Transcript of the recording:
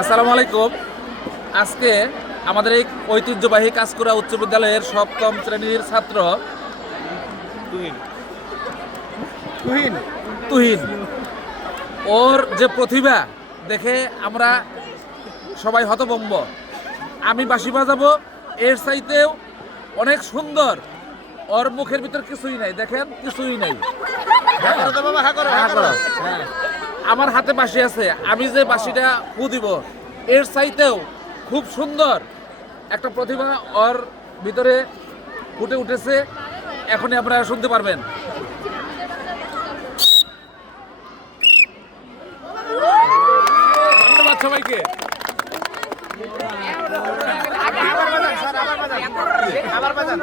আসসালামু আলাইকুম। আজকে আমাদের এই ঐতিহ্যবাহী কাঁচকুড়া উচ্চ বিদ্যালয়ের সপ্তম শ্রেণীর ছাত্র তুহিন তুহিন, ওর যে প্রতিভা দেখে আমরা সবাই হতভম্ব। আমি বাঁশি বাজাবো, এর চাইতেও অনেক সুন্দর। ওর মুখের ভিতর কিছুই নাই, দেখেন কিছুই নাই। হ্যাঁ, আমার হাতে বাঁশি আছে, আমি যে বাঁশিটা ফু দিব এর চাইতেও খুব সুন্দর একটা প্রতিভা ওর ভিতরে ফুটে উঠেছে। এখনই আপনারা শুনতে পারবেন। ধন্যবাদ সবাইকে। আবার বাজান স্যার, আবার বাজান।